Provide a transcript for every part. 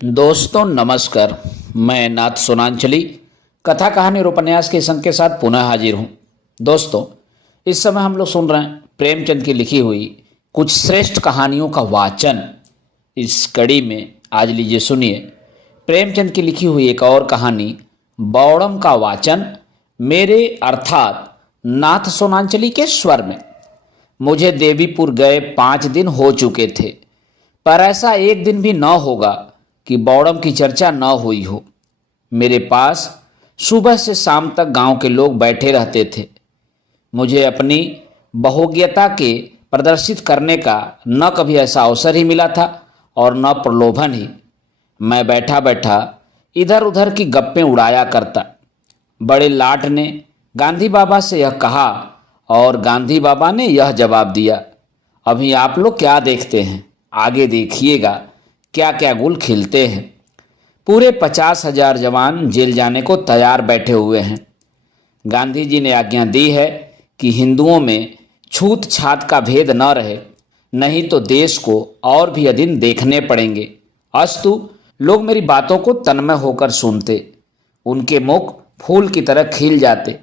दोस्तों नमस्कार। मैं नाथ सोनांचली कथा कहानी और उपन्यास के संग के साथ पुनः हाजिर हूँ। दोस्तों, इस समय हम लोग सुन रहे हैं प्रेमचंद की लिखी हुई कुछ श्रेष्ठ कहानियों का वाचन। इस कड़ी में आज लीजिए सुनिए प्रेमचंद की लिखी हुई एक और कहानी बौड़म का वाचन मेरे अर्थात नाथ सोनांचली के स्वर में। मुझे देवीपुर गए 5 दिन हो चुके थे, पर ऐसा एक दिन भी न होगा कि बौड़म की चर्चा न हुई हो। मेरे पास सुबह से शाम तक गांव के लोग बैठे रहते थे। मुझे अपनी बहुज्ञता के प्रदर्शित करने का न कभी ऐसा अवसर ही मिला था और न प्रलोभन ही। मैं बैठा बैठा इधर उधर की गप्पें उड़ाया करता। बड़े लाट ने गांधी बाबा से यह कहा और गांधी बाबा ने यह जवाब दिया। अभी आप लोग क्या देखते हैं, आगे देखिएगा क्या क्या गुल खिलते हैं। पूरे 50,000 जवान जेल जाने को तैयार बैठे हुए हैं। गांधी जी ने आज्ञा दी है कि हिंदुओं में छूत छात का भेद न रहे, नहीं तो देश को और भी अधीन देखने पड़ेंगे। अस्तु, लोग मेरी बातों को तन्मय होकर सुनते। उनके मुख फूल की तरह खिल जाते।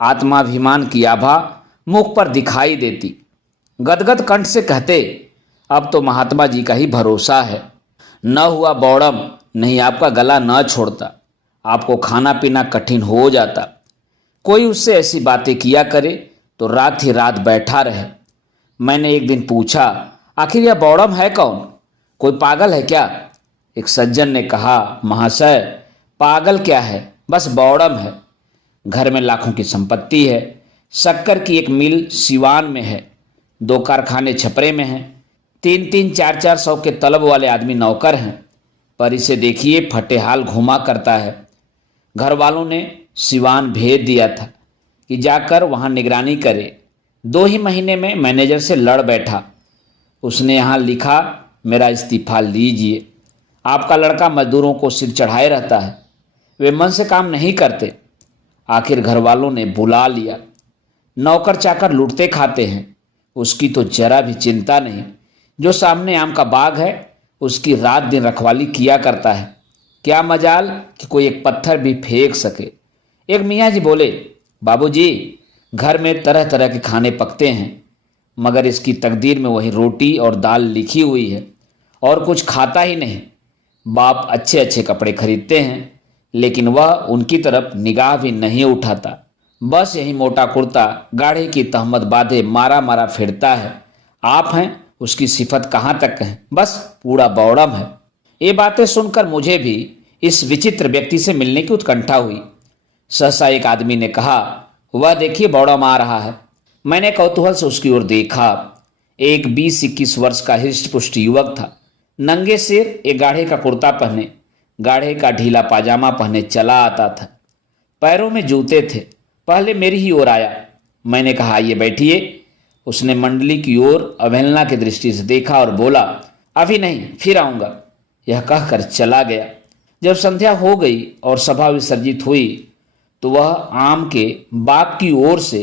आत्माभिमान की आभा मुख पर दिखाई देती। गदगद कंठ से कहते, अब तो महात्मा जी का ही भरोसा है। न हुआ बौड़म, नहीं आपका गला न छोड़ता, आपको खाना पीना कठिन हो जाता। कोई उससे ऐसी बातें किया करे तो रात ही रात बैठा रहे। मैंने एक दिन पूछा, आखिर यह बौड़म है कौन? कोई पागल है क्या? एक सज्जन ने कहा, महाशय पागल क्या है, बस बौड़म है। घर में लाखों की संपत्ति है। शक्कर की एक मिल सिवान में है, 2 कारखाने छपरे में हैं, 3-3, 4-4 सौ के तलब वाले आदमी नौकर हैं। पर इसे देखिए फटे हाल घुमा करता है। घर वालों ने सिवान भेज दिया था कि जाकर वहाँ निगरानी करे। 2 ही महीने में मैनेजर से लड़ बैठा। उसने यहाँ लिखा, मेरा इस्तीफा लीजिए। आपका लड़का मजदूरों को सिर चढ़ाए रहता है, वे मन से काम नहीं करते। आखिर घर वालों ने बुला लिया। नौकर चाकर लूटते खाते हैं, उसकी तो जरा भी चिंता नहीं। जो सामने आम का बाग है उसकी रात दिन रखवाली किया करता है। क्या मजाल कि कोई एक पत्थर भी फेंक सके। एक मियाँ जी बोले, बाबूजी घर में तरह तरह के खाने पकते हैं, मगर इसकी तकदीर में वही रोटी और दाल लिखी हुई है और कुछ खाता ही नहीं। बाप अच्छे अच्छे कपड़े खरीदते हैं, लेकिन वह उनकी तरफ निगाह भी नहीं उठाता। बस यही मोटा कुर्ता गाढ़े की तहमत बांधे मारा मारा फिरता है। आप हैं, उसकी सिफत कहाँ तक है, बस पूरा बौड़म है। ये बातें सुनकर मुझे भी इस विचित्र व्यक्ति से मिलने की उत्कंठा हुई। सहसा एक आदमी ने कहा, वह देखिए बौड़म आ रहा है। मैंने कौतूहल से उसकी ओर देखा। एक 20-21 वर्ष का हृष्ट पुष्ट युवक था। नंगे सिर, एक गाढ़े का कुर्ता पहने, गाढ़े का ढीला पाजामा पहने चला आता था। पैरों में जूते थे। पहले मेरी ही ओर आया। मैंने कहा, आइए बैठिए। उसने मंडली की ओर अवहेलना की दृष्टि से देखा और बोला, अभी नहीं, फिर आऊंगा। यह कहकर चला गया। जब संध्या हो गई और सभा विसर्जित हुई तो वह आम के बाग की ओर से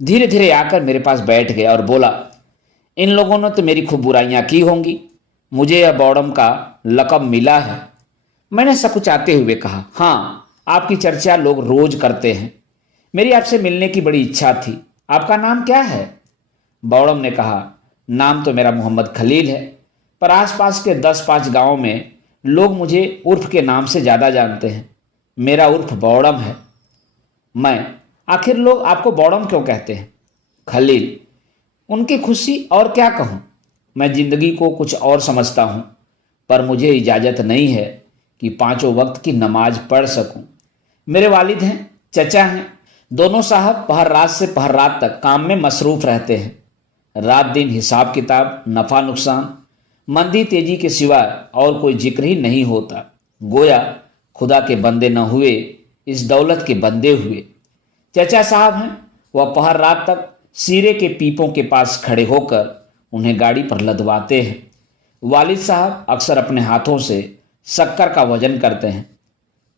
धीरे धीरे आकर मेरे पास बैठ गया और बोला, इन लोगों ने तो मेरी खूब बुराइयां की होंगी, मुझे यह बौड़म का लक़ब मिला है। मैंने सकुचाते हुए कहा, हाँ, आपकी चर्चा लोग रोज करते हैं। मेरी आपसे मिलने की बड़ी इच्छा थी। आपका नाम क्या है? बौड़म ने कहा, नाम तो मेरा मोहम्मद खलील है, पर आसपास के 10-5 गांवों में लोग मुझे उर्फ के नाम से ज़्यादा जानते हैं। मेरा उर्फ बौड़म है। मैं, आखिर लोग आपको बौड़म क्यों कहते हैं? खलील, उनकी खुशी और क्या कहूँ। मैं जिंदगी को कुछ और समझता हूँ, पर मुझे इजाज़त नहीं है कि 5 वक्त की नमाज पढ़ सकूँ। मेरे वालिद हैं, चचा हैं, दोनों साहब पहर रात से पहर रात तक काम में मसरूफ रहते हैं। रात दिन हिसाब किताब, नफ़ा नुकसान, मंदी तेजी के सिवा और कोई जिक्र ही नहीं होता। गोया खुदा के बंदे न हुए, इस दौलत के बंदे हुए। चचा साहब हैं, वह पहर रात तक सीरे के पीपों के पास खड़े होकर उन्हें गाड़ी पर लदवाते हैं। वालिद साहब अक्सर अपने हाथों से शक्कर का वजन करते हैं।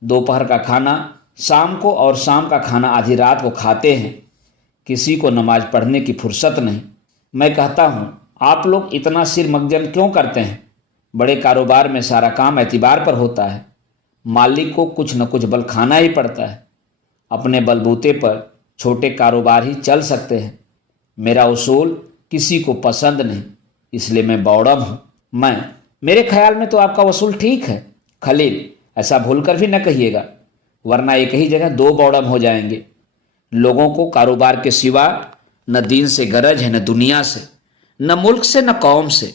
दोपहर का खाना शाम को और शाम का खाना आधी रात को खाते हैं। किसी को नमाज पढ़ने की फुर्सत नहीं। मैं कहता हूँ, आप लोग इतना सिर मगजन क्यों करते हैं? बड़े कारोबार में सारा काम एतबार पर होता है। मालिक को कुछ न कुछ बल खाना ही पड़ता है। अपने बलबूते पर छोटे कारोबार ही चल सकते हैं। मेरा उसूल किसी को पसंद नहीं, इसलिए मैं बौड़म हूँ। मेरे ख्याल में तो आपका वसूल ठीक है खलील, ऐसा भूलकर भी न कहिएगा, वरना एक ही जगह दो बौड़म हो जाएंगे। लोगों को कारोबार के सिवा न दीन से गरज है, न दुनिया से, न मुल्क से, न कौम से।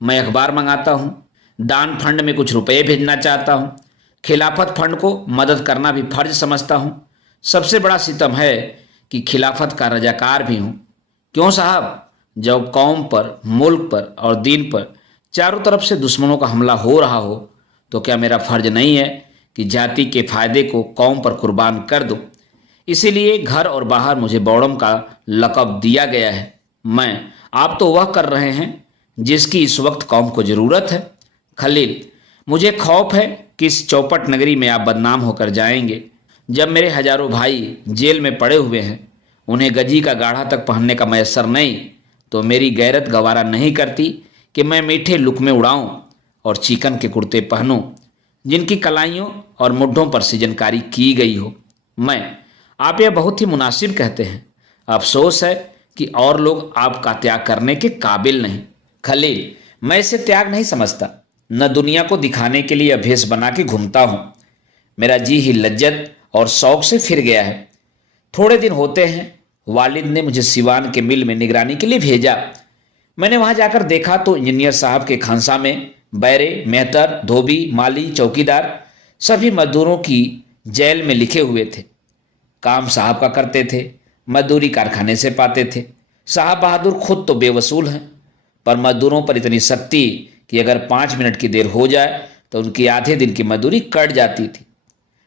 मैं अखबार मंगाता हूँ, दान फंड में कुछ रुपए भेजना चाहता हूँ, खिलाफत फंड को मदद करना भी फर्ज समझता हूँ। सबसे बड़ा सितम है कि खिलाफत का रजाकार भी हूँ। क्यों साहब, जब कौम पर, मुल्क पर और दीन पर चारों तरफ से दुश्मनों का हमला हो रहा हो, तो क्या मेरा फर्ज नहीं है कि जाति के फायदे को कौम पर कुर्बान कर दूं? इसीलिए घर और बाहर मुझे बौड़म का लक़ब दिया गया है। आप तो वह कर रहे हैं जिसकी इस वक्त कौम को जरूरत है। खलील, मुझे खौफ है कि इस चौपट नगरी में आप बदनाम होकर जाएंगे। जब मेरे हजारों भाई जेल में पड़े हुए हैं, उन्हें गजी का गाढ़ा तक पहनने का मैसर नहीं, तो मेरी गैरत गवारा नहीं करती कि मैं मीठे लुकमे उड़ाऊं और चिकन के कुर्ते पहनूं जिनकी कलाइयों और मुड्ढों पर सिजनकारी की गई हो। आप यह बहुत ही मुनासिब कहते हैं। अफसोस है कि और लोग आपका त्याग करने के काबिल नहीं। खलील, मैं इसे त्याग नहीं समझता, न दुनिया को दिखाने के लिए अभेस बना के घूमता हूं। मेरा जी ही लज्जत और शौक से फिर गया है। थोड़े दिन होते हैं वालिद ने मुझे सिवान के मिल में निगरानी के लिए भेजा। मैंने वहां जाकर देखा तो इंजीनियर साहब के खानसा में बैरे, मेहतर, धोबी, माली, चौकीदार सभी मजदूरों की जेल में लिखे हुए थे। काम साहब का करते थे, मजदूरी कारखाने से पाते थे। साहब बहादुर खुद तो बेवसूल हैं, पर मजदूरों पर इतनी सख्ती कि अगर 5 मिनट की देर हो जाए तो उनकी आधे दिन की मजदूरी कट जाती थी।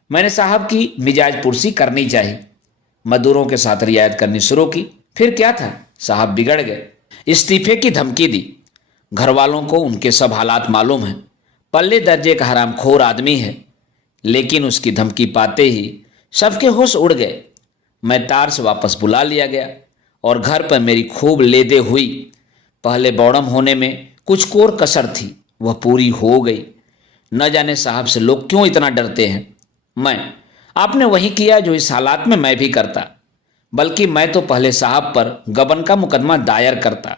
मैंने साहब की मिजाज पुरसी करनी चाहिए, मजदूरों के साथ रियायत करनी शुरू की। फिर क्या था, साहब बिगड़ गए, इस्तीफे की धमकी दी। घर वालों को उनके सब हालात मालूम हैं। पल्ले दर्जे का हरामखोर आदमी है, लेकिन उसकी धमकी पाते ही सबके होश उड़ गए। मैं तार से वापस बुला लिया गया और घर पर मेरी खूब लेदे हुई। पहले बौड़म होने में कुछ कोर कसर थी, वह पूरी हो गई। न जाने साहब से लोग क्यों इतना डरते हैं। आपने वही किया जो इस हालात में मैं भी करता, बल्कि मैं तो पहले साहब पर गबन का मुकदमा दायर करता,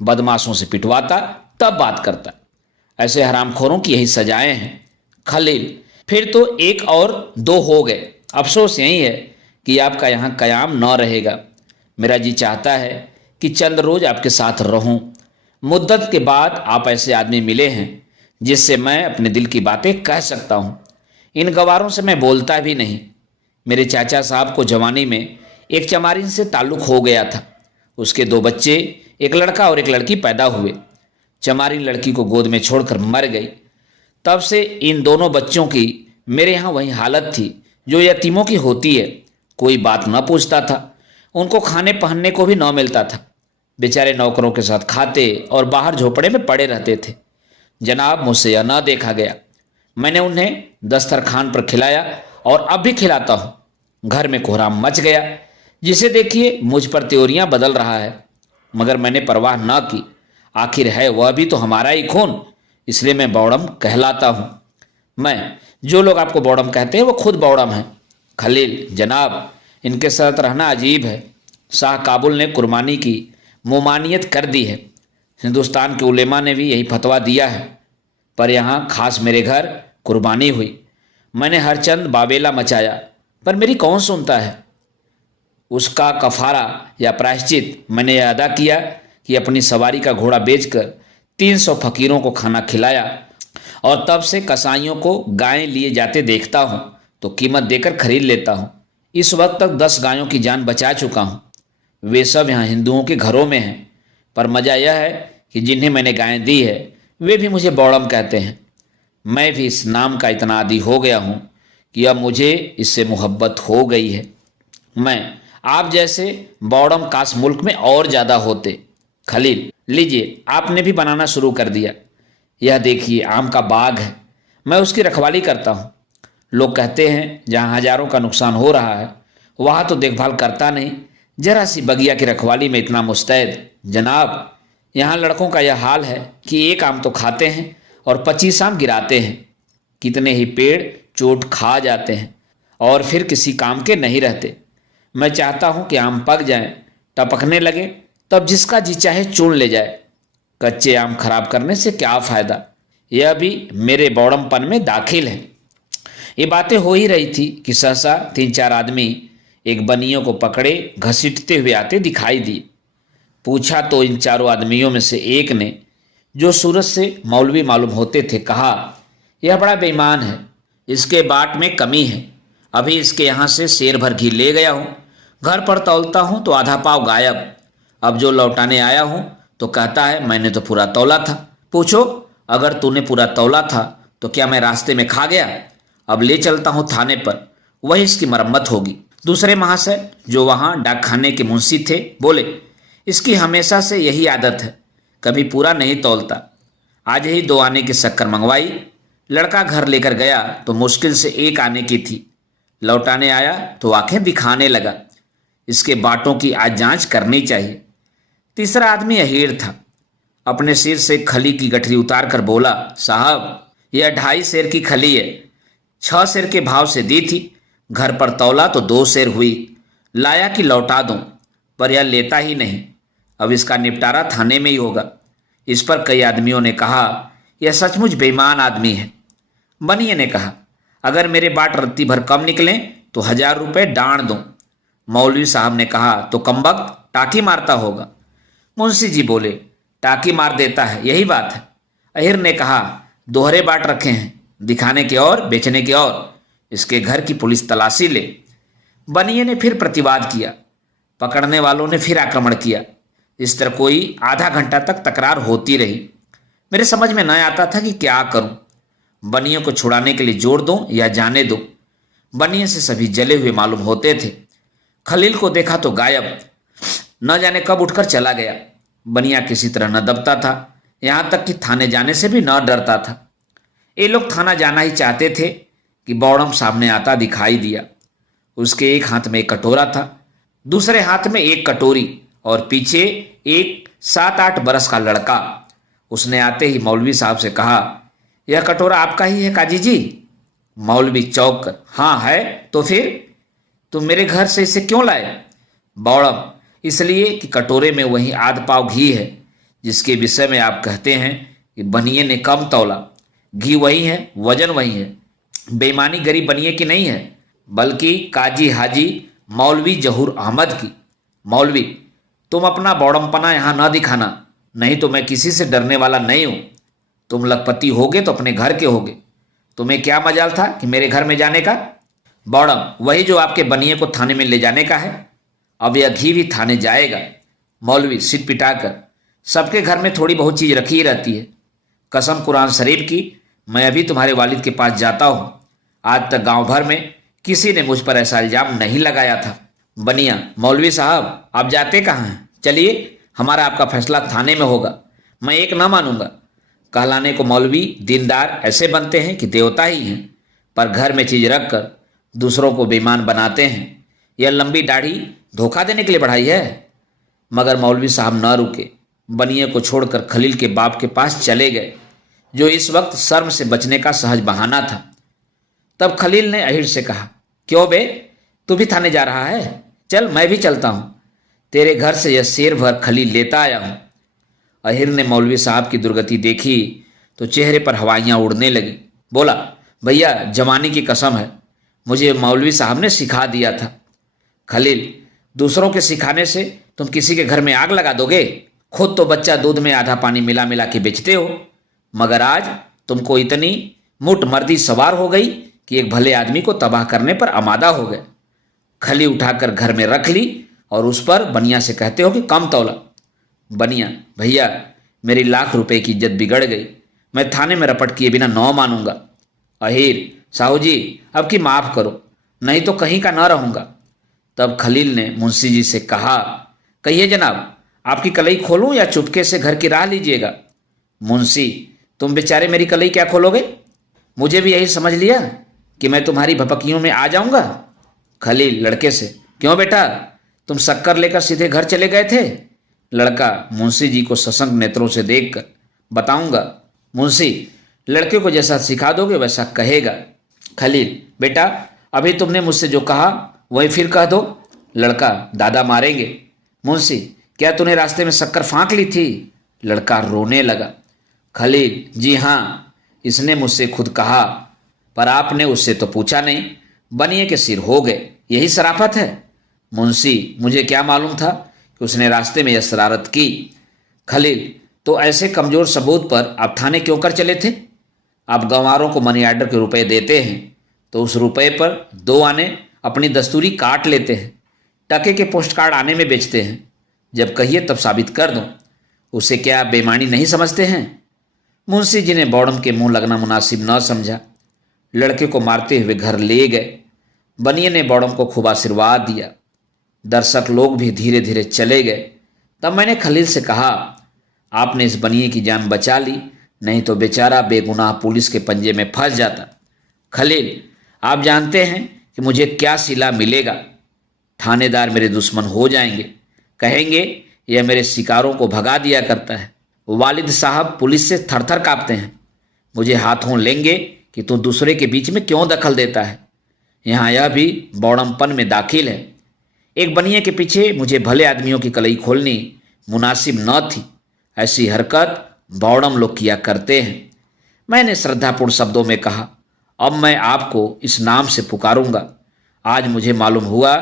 बदमाशों से पिटवाता, तब बात करता। ऐसे हरामखोरों की यही सजाएं हैं। खलील, फिर तो एक और दो हो गए। अफसोस यही है कि आपका यहाँ कयाम न रहेगा। मेरा जी चाहता है कि चंद रोज आपके साथ रहूं। मुद्दत के बाद आप ऐसे आदमी मिले हैं जिससे मैं अपने दिल की बातें कह सकता हूँ। इन गवारों से मैं बोलता भी नहीं। मेरे चाचा साहब को जवानी में एक चमारिन से ताल्लुक हो गया था। उसके 2 बच्चे, एक लड़का और एक लड़की पैदा हुए। चमारिन लड़की को गोद में छोड़कर मर गई। तब से इन दोनों बच्चों की मेरे यहाँ वही हालत थी जो यतीमों की होती है। कोई बात न पूछता था, उनको खाने पहनने को भी न मिलता था। बेचारे नौकरों के साथ खाते और बाहर झोपड़े में पड़े रहते थे। जनाब, मुझसे यह न देखा गया। मैंने उन्हें दस्तरखान पर खिलाया और अब भी खिलाता हूँ। घर में कोहराम मच गया, जिसे देखिए मुझ पर त्योरियां बदल रहा है, मगर मैंने परवाह न की। आखिर है वह भी तो हमारा ही खून, इसलिए मैं बौड़म कहलाता हूँ। जो लोग आपको बौड़म कहते हैं वो खुद बौड़म हैं। खलील जनाब, इनके साथ रहना अजीब है। शाह काबुल ने कुर्बानी की मुमानियत कर दी है। हिंदुस्तान के उलेमा ने भी यही फतवा दिया है, पर यहाँ खास मेरे घर कुर्बानी हुई। मैंने हर चंद बाबेला मचाया, पर मेरी कौन सुनता है। उसका कफारा या प्रायश्चित मैंने यह अदा किया कि अपनी सवारी का घोड़ा बेचकर 300 फकीरों को खाना खिलाया, और तब से कसाईयों को गायें लिए जाते देखता हूँ तो कीमत देकर खरीद लेता हूँ। इस वक्त तक 10 गायों की जान बचा चुका हूँ। वे सब यहाँ हिंदुओं के घरों में हैं, पर मज़ा यह है कि जिन्हें मैंने गायें दी है वे भी मुझे बौड़म कहते हैं। मैं भी इस नाम का इतना आदी हो गया हूँ कि अब मुझे इससे मोहब्बत हो गई है। आप जैसे बौड़म काश मुल्क में और ज़्यादा होते। खलील, लीजिए, आपने भी बनाना शुरू कर दिया। यह देखिए, आम का बाग है, मैं उसकी रखवाली करता हूँ। लोग कहते हैं जहाँ हजारों का नुकसान हो रहा है वहाँ तो देखभाल करता नहीं, जरा सी बगिया की रखवाली में इतना मुस्तैद। जनाब, यहाँ लड़कों का यह हाल है कि एक आम तो खाते हैं और 25 आम गिराते हैं। कितने ही पेड़ चोट खा जाते हैं और फिर किसी काम के नहीं रहते। मैं चाहता हूं कि आम पक जाएं, टपकने लगे, तब जिसका जी चाहे चुन ले जाए। कच्चे आम खराब करने से क्या फायदा, यह भी मेरे बौड़मपन में दाखिल है। ये बातें हो ही रही थी कि सहसा 3-4 आदमी एक बनियों को पकड़े घसीटते हुए आते दिखाई दिए। पूछा तो इन चारों आदमियों में से एक ने, जो सूरत से मौलवी मालूम होते थे, कहा, यह बड़ा बेईमान है, इसके बाट में कमी है। अभी इसके यहाँ से सेर भर घी ले गया हूँ, घर पर तौलता हूँ तो आधा पाव गायब। अब जो लौटाने आया हूँ तो कहता है मैंने तो पूरा तौला था। पूछो, अगर तूने पूरा तौला था तो क्या मैं रास्ते में खा गया? अब ले चलता हूँ थाने पर, वही इसकी मरम्मत होगी। दूसरे महाशय जो वहाँ डाकखाने के मुंशी थे बोले, इसकी हमेशा से यही आदत है, कभी पूरा नहीं तौलता। आज ही 2 आने की शक्कर मंगवाई, लड़का घर लेकर गया तो मुश्किल से 1 आने की थी। लौटाने आया तो आंखें दिखाने लगा। इसके बाटों की आज जांच करनी चाहिए। तीसरा आदमी अहीर था। अपने सिर से खली की गठरी उतार कर बोला, साहब यह 2.5 सेर की खली है, 6 सेर के भाव से दी थी। घर पर तौला तो 2 सेर हुई, लाया कि लौटा दूं, पर यह लेता ही नहीं। अब इसका निपटारा थाने में ही होगा। इस पर कई आदमियों ने कहा, यह सचमुच बेईमान आदमी है। बनिए ने कहा, अगर मेरे बाट रत्ती भर कम निकलें तो 1000 रुपये डांड दूं। मौलवी साहब ने कहा, तो कमबख्त टाकी मारता होगा। मुंशी जी बोले, टाकी मार देता है, यही बात है। अहिर ने कहा, दोहरे बाट रखे हैं, दिखाने के और बेचने के और, इसके घर की पुलिस तलाशी ले। बनिए ने फिर प्रतिवाद किया। पकड़ने वालों ने फिर आक्रमण किया। इस तरह कोई आधा घंटा तक तकरार होती रही। मेरे समझ में न आता था कि क्या करूं। बनियों को छुड़ाने के लिए जोड़ दूं या जाने दूं। बनिए से सभी जले हुए मालूम होते थे। खलील को देखा तो गायब, न जाने कब उठकर चला गया। बनिया किसी तरह न दबता था, यहां तक कि थाने जाने से भी न डरता था। ये लोग थाना जाना ही चाहते थे कि बौड़म सामने आता दिखाई दिया। उसके एक हाथ में एक कटोरा था, दूसरे हाथ में एक कटोरी, और पीछे एक 7-8 बरस का लड़का। उसने आते ही मौलवी साहब से कहा, यह कटोरा आपका ही है काजी जी? मौलवी चौंक कर, हाँ है, तो फिर तुम मेरे घर से इसे क्यों लाए? बौड़म, इसलिए कि कटोरे में वही आध पाव घी है जिसके विषय में आप कहते हैं कि बनिए ने कम तौला। घी वही है, वजन वही है। बेईमानी गरीब बनिए की नहीं है, बल्कि काजी हाजी मौलवी जहूर अहमद की। मौलवी, तुम अपना बौड़मपना यहां न दिखाना, नहीं तो मैं किसी से डरने वाला नहीं हूं। तुम लखपति होगे तो अपने घर के होगे। तुम्हें क्या मजाल था कि मेरे घर में जाने का? बौड़म, वही जो आपके बनिए को थाने में ले जाने का है। अब यह घी भी थाने जाएगा। मौलवी सिर पिटाकर, सबके घर में थोड़ी बहुत चीज रखी ही रहती है। कसम कुरान शरीफ की, मैं अभी तुम्हारे वालिद के पास जाता हूं। आज तक गांव भर में किसी ने मुझ पर ऐसा इल्जाम नहीं लगाया था। बनिया, मौलवी साहब आप जाते कहाँ हैं? चलिए, हमारा आपका फैसला थाने में होगा। मैं एक न मानूंगा। कहलाने को मौलवी दीनदार ऐसे बनते हैं कि देवता ही हैं, पर घर में चीज रखकर दूसरों को बेईमान बनाते हैं। यह लंबी दाढ़ी धोखा देने के लिए बढ़ाई है। मगर मौलवी साहब न रुके, बनिए को छोड़कर खलील के बाप के पास चले गए, जो इस वक्त शर्म से बचने का सहज बहाना था। तब खलील ने अहिर से कहा, क्यों बे, तू भी थाने जा रहा है? चल मैं भी चलता हूं, तेरे घर से यह शेर भर खली लेता आया हूं। अहिर ने मौलवी साहब की दुर्गति देखी तो चेहरे पर हवाइयां उड़ने लगी। बोला, भैया जवानी की कसम है, मुझे मौलवी साहब ने सिखा दिया था। खलील, दूसरों के सिखाने से तुम किसी के घर में आग लगा दोगे? खुद तो बच्चा दूध में आधा पानी मिला मिला के बेचते हो, मगर आज तुमको इतनी मुठ मर्दी सवार हो गई कि एक भले आदमी को तबाह करने पर आमादा हो गए। खली उठाकर घर में रख ली और उस पर बनिया से कहते हो कि कम तौला। बनिया, भैया मेरी लाख रुपए की इज्जत बिगड़ गई, मैं थाने में रपट किए बिना न मानूंगा। अहीर, साहू जी अब की माफ करो, नहीं तो कहीं का न रहूंगा। तब खलील ने मुंशी जी से कहा, कहिए जनाब, आपकी कलई खोलूं या चुपके से घर की राह लीजिएगा? मुंशी, तुम बेचारे मेरी कलई क्या खोलोगे? मुझे भी यही समझ लिया कि मैं तुम्हारी भपकियों में आ जाऊंगा। खलील लड़के से, क्यों बेटा, तुम शक्कर लेकर सीधे घर चले गए थे? लड़का मुंशी जी को सशंक नेत्रों से देखकर, बताऊंगा। मुंशी, लड़के को जैसा सिखा दोगे वैसा कहेगा। खलील, बेटा अभी तुमने मुझसे जो कहा वही फिर कह दो। लड़का, दादा मारेंगे। मुंशी, क्या तूने रास्ते में शक्कर फाँक ली थी? लड़का रोने लगा। खलील, जी हाँ, इसने मुझसे खुद कहा, पर आपने उससे तो पूछा नहीं। बनिए के सिर हो गए, यही शराफत है। मुंशी, मुझे क्या मालूम था कि उसने रास्ते में यह शरारत की। खलील, तो ऐसे कमजोर सबूत पर आप थाने क्यों कर चले थे? आप गंवारों को मनी ऑर्डर के रुपए देते हैं तो उस रुपए पर 2 आने अपनी दस्तूरी काट लेते हैं, टके के पोस्ट कार्ड आने में बेचते हैं। जब कहिए तब साबित कर दूं। उसे क्या बेईमानी नहीं समझते हैं? मुंशी जी ने बौड़म के मुंह लगना मुनासिब न समझा। लड़के को मारते हुए घर ले गए। बनिए ने बौड़म को खूब आशीर्वाद दिया। दर्शक लोग भी धीरे धीरे चले गए। तब मैंने खलील से कहा, आपने इस बनिए की जान बचा ली, नहीं तो बेचारा बेगुनाह पुलिस के पंजे में फंस जाता। खलील, आप जानते हैं कि मुझे क्या सिला मिलेगा? थानेदार मेरे दुश्मन हो जाएंगे, कहेंगे यह मेरे शिकारों को भगा दिया करता है। वालिद साहब पुलिस से थरथर कांपते हैं, मुझे हाथों लेंगे कि तू दूसरे के बीच में क्यों दखल देता है। यहाँ यह भी बौड़मपन में दाखिल है। एक बनिए के पीछे मुझे भले आदमियों की कलई खोलनी मुनासिब न थी। ऐसी हरकत बौड़म लोग किया करते हैं। मैंने श्रद्धापूर्ण शब्दों में कहा, अब मैं आपको इस नाम से पुकारूंगा। आज मुझे मालूम हुआ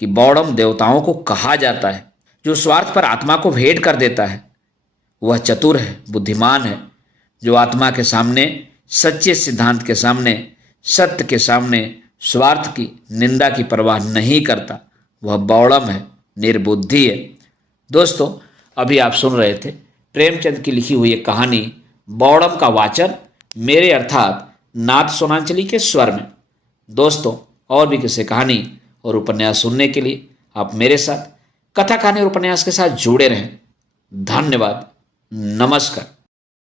कि बौड़म देवताओं को कहा जाता है जो स्वार्थ पर आत्मा को भेंट कर देता है। वह चतुर है, बुद्धिमान है, जो आत्मा के सामने, सच्चे सिद्धांत के सामने, सत्य के सामने स्वार्थ की निंदा की परवाह नहीं करता। वह बौड़म है, निर्बुद्धि है। दोस्तों, अभी आप सुन रहे थे प्रेमचंद की लिखी हुई एक कहानी बौड़म का वाचन मेरे अर्थात नाथ सोनांचली के स्वर में। दोस्तों, और भी किसी कहानी और उपन्यास सुनने के लिए आप मेरे साथ कथा कहानी और उपन्यास के साथ जुड़े रहें। धन्यवाद। नमस्कार।